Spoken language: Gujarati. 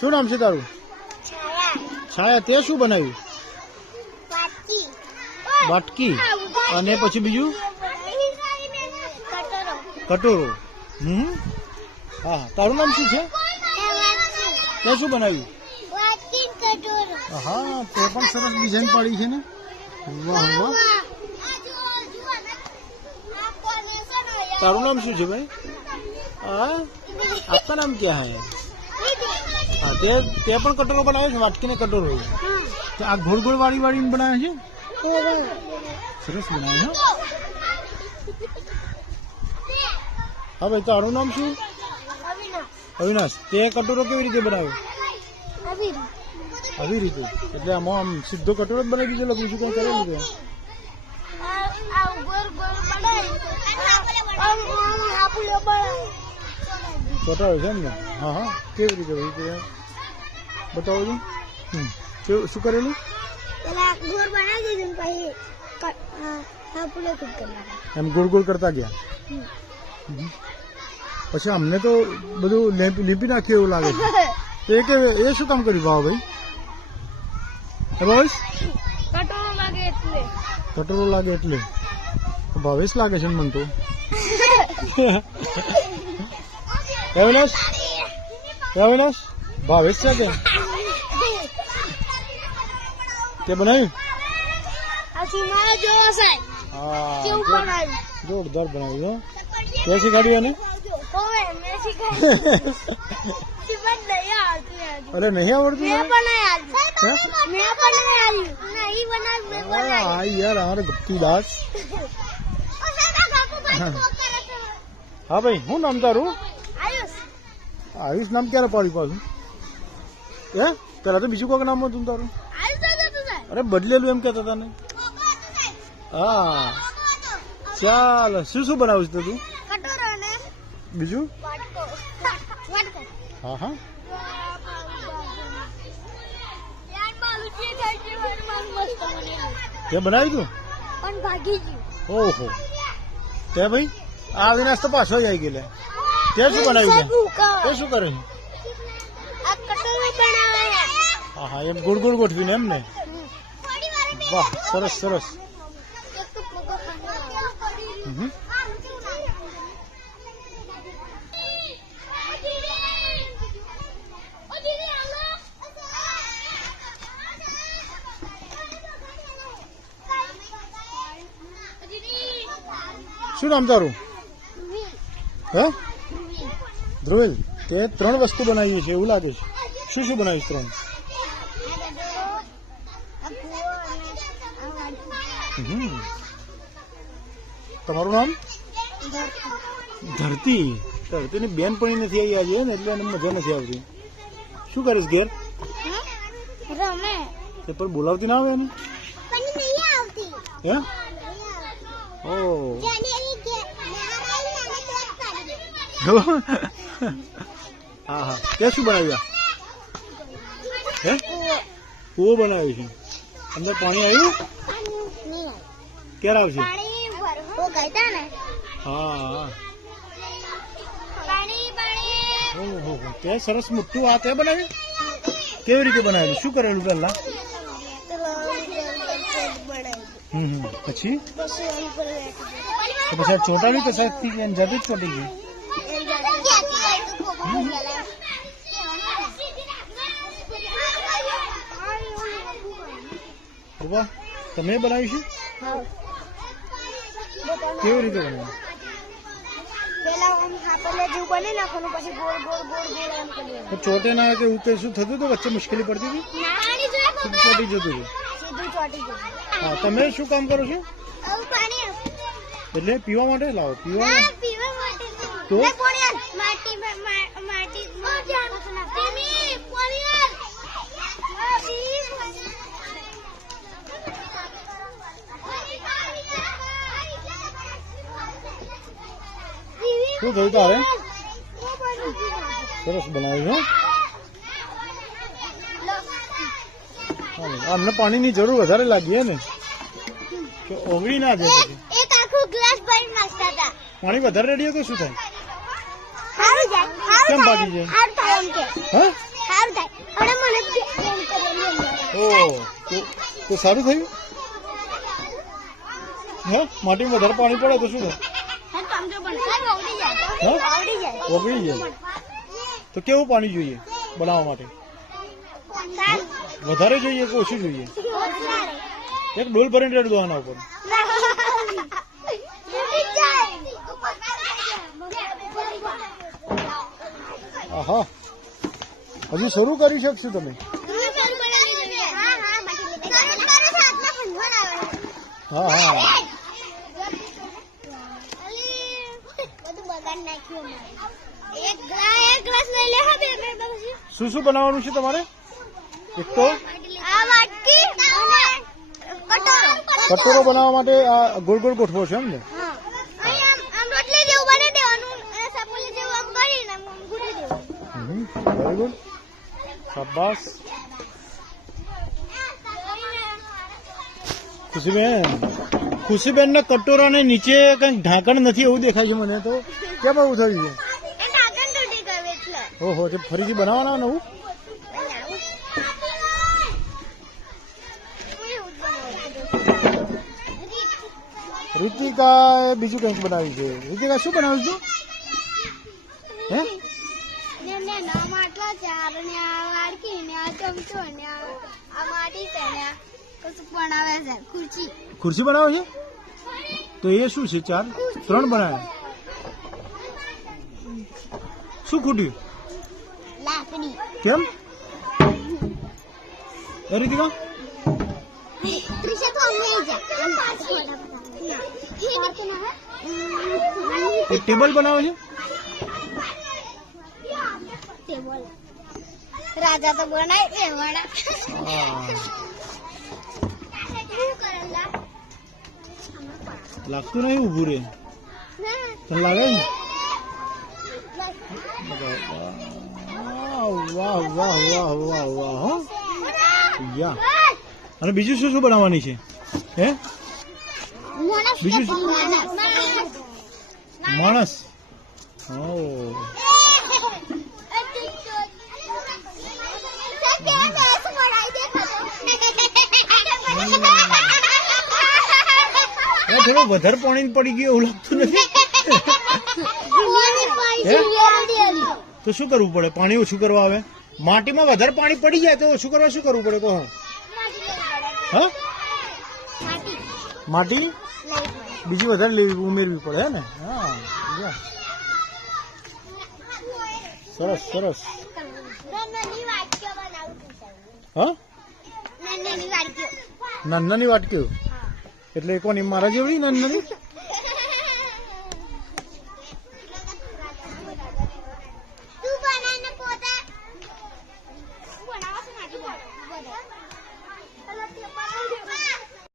શું નામ છે તારું? છાયા. તે શું બનાવ્યું? વાટકી. અને પછી બીજું? કટોરો. હમ. હા. તારું નામ શું છે? તે શું બનાવ્યું? હા તે પણ સરસ ડિઝાઇન પાડી છે ને. વાહ વાહ. તારું નામ શું છે ભાઈ? હા આપકા નામ ક્યાં હે? હા, તે તે પણ કટોરો બનાવે છે, વાટકીને કટોરો. તો આ ગોળ ગોળ વાળી વાળીને બનાવે છે? સરસ બનાવે છે, હા. ભાઈ તારું નામ શું? અવિનાશ. તે કટોરો કેવી રીતે બનાવ્યો આવી રીતે. એટલે આમાં આમ સીધો કટોરો જ બનાવી દીધો બીજું કઈ કરેલું છે ચોટાડ્યો છે એમને? હા હા. કેવી રીતે હોય તે બતાવો છો? કેવું શું કરેલું? પેલા ગોળ બનાવી દીધું પછી. એમ ગોળ ગોળ કરતા ગયા. પછી અમને તો બધું લીંપી લીપી નાખ્યું એવું લાગે છે. એ કે એ શું કામ કર્યું ભાવ ભાઈ? ભાવેશ? કટોરો લાગે એટલે. કટોરો લાગે એટલે. ભાવેશ લાગે છે ને મને તો. હે અવિનાશ હે અવિનાશ ભાવેશ છે કે તે બનાવ્યું હા જોરદાર બનાવ્યું હો તે શીખાડ્યું એને. અરે નહીં આવડતું હે? હા ગપતી દાસ હા ભાઈ શું નામ તારું આયુષ નામ ક્યારે પાડ્યું પાછું? હે? પેલા તો બીજું કોઈક નામ હતું તારું? અરે બદલેલું એમ કેતા તને. હા. ચાલ શું શું બનાવું છે તું? બીજું? હા હા. બનાવ્યું તે બનાવી તું? પણ ભાગી ગયું. ઓહો. તે ભાઈ આ વિનાશ તો પાછો જ આવી ગયેલે. તે શું બનાવ્યું તે શું કરે છે. હા હા એમ ગુડ ગુડ ગોઠવીને એમ ને? વાહ સરસ સરસ. હમ. શું નામ તારું? હે? ધ્રુવેલ તે ત્રણ વસ્તુ બનાવી છે એવું લાગે છે. શું શું બનાવ્યું ત્રણ. તમારું નામ? ધરતી. ધરતીની બેન પણ નથી આવી આજે ને એટલે એને મજા નથી આવતી. શું કરીશ ઘેર? તે પર બોલાવતી ના આવે એને? હે? ઓ. તો હા હા. તે શું બનાવ્યા હે? કૂવો બનાવ્યો છે. અંદર પાણી આવ્યું? ક્યારે આવશે? હા ઓહો તે સરસ મોટું આ તે બનાવ્યું? કેવી રીતે બનાવેલું શું કરેલું પહેલા? હમ. પછી? પછી સાહેબથી કે એને જાતે જ ચોટી ગઈ? બાબા તમે બનાવ્યું છે? કેવી રીતે બનાવ્યું? પેલા આમ હાપલે જેવું બને નાખવાનું પછી ગોળ ગોળ ગોળ ગોળ એમ કરીએ ચોટે ના કે શું થતું હતું? વચ્ચે મુશ્કેલી પડતી હતી? ચોટી જતું હતું સીધું ચોટી ગયું. હા તમે શું કામ કરો છો? પાણી એટલે પીવા માટે લાવો પીવા તો? શું થયું તારે? સરસ બનાવ્યું અમને પાણીની જરૂર વધારે લાગી હે ને? કે ઓગળી ના જાય પછી. પાણી વધારે રેડી તો શું થાય? સારું જાય સારું કેમ થાય ભાગી જાય? સારું થાય એમ કે. હા? સારું થાય. તો તો સારું થયું? હે? માટીમાં વધારે પાણી પડે તો શું થાય? ઓગળી જાય. તો કેવું પાણી જોઈએ બનાવવા માટે? વધારે જોઈએ કે ઓછું જોઈએ? એક ડોલ ભરીને રેડ દો આના ઉપર. આહા. હજી શરૂ કરી શકશું તમે? હા હા. શું શું બનાવવાનું છે તમારે? એક તો? કટોરો કટોરો બનાવવા માટે આ ગોળ ગોળ ગોઠવો છે એમ ને હા અહીં આમ આમ રોટલી જેવું બની દેવાનું અને સપોલી જેવું આમ કરીને આમ આમ ઘૂંટી દેવાનું વેરી ગુડ શાબાશ ખુશીબેન ખુશીબેન કટોરા કટોરાને નીચે કંઈક ઢાંકણ નથી એવું દેખાય છે મને તો. કેમ આવું થયું છે? ઓહો તે ફરીથી બનાવવાના નવું? રીતિકા બીજું કંઈક બનાવ્યું છે. રીતિકા શું બનાવ્યું છે હે? માટલા ને આ વાડકી ને આ ચમચો ને આ આ માટી છે ને કશું બનાવે છે ખુરચી ખુરશી બનાવે છે? તો એ શું છે ચાર? ત્રણ બનાવ્યા શું ખૂટ્યું? લાકડી. કેમ? એ રીતિકા? ટેબલ બનાવે છે? ટેબલ. રાજા તો બનાય એ લાગતું નહીં ઊભું રે? તને લાગે ને વાહ વાહ વાહ વાહ વાહ વાહ હો. યા. અને બીજું શું શું બનાવવાની છે? હે? બીજું શું? માણસ ઓ થોડું વધારે પાણી પડી ગયું એવું લાગતું નથી. તો શું કરવું પડે? પાણી ઓછું કરવા આવે? માટીમાં વધારે પાણી પડી જાય તો ઓછું કરવા શું કરવું પડે કહો? હા? માટી. બીજી વધારે લેવી ઉમેરવી પડે હે ને? હા સરસ સરસ. હા? નાની વાટકીઓ? એટલે કોની મારા જેવડી નાની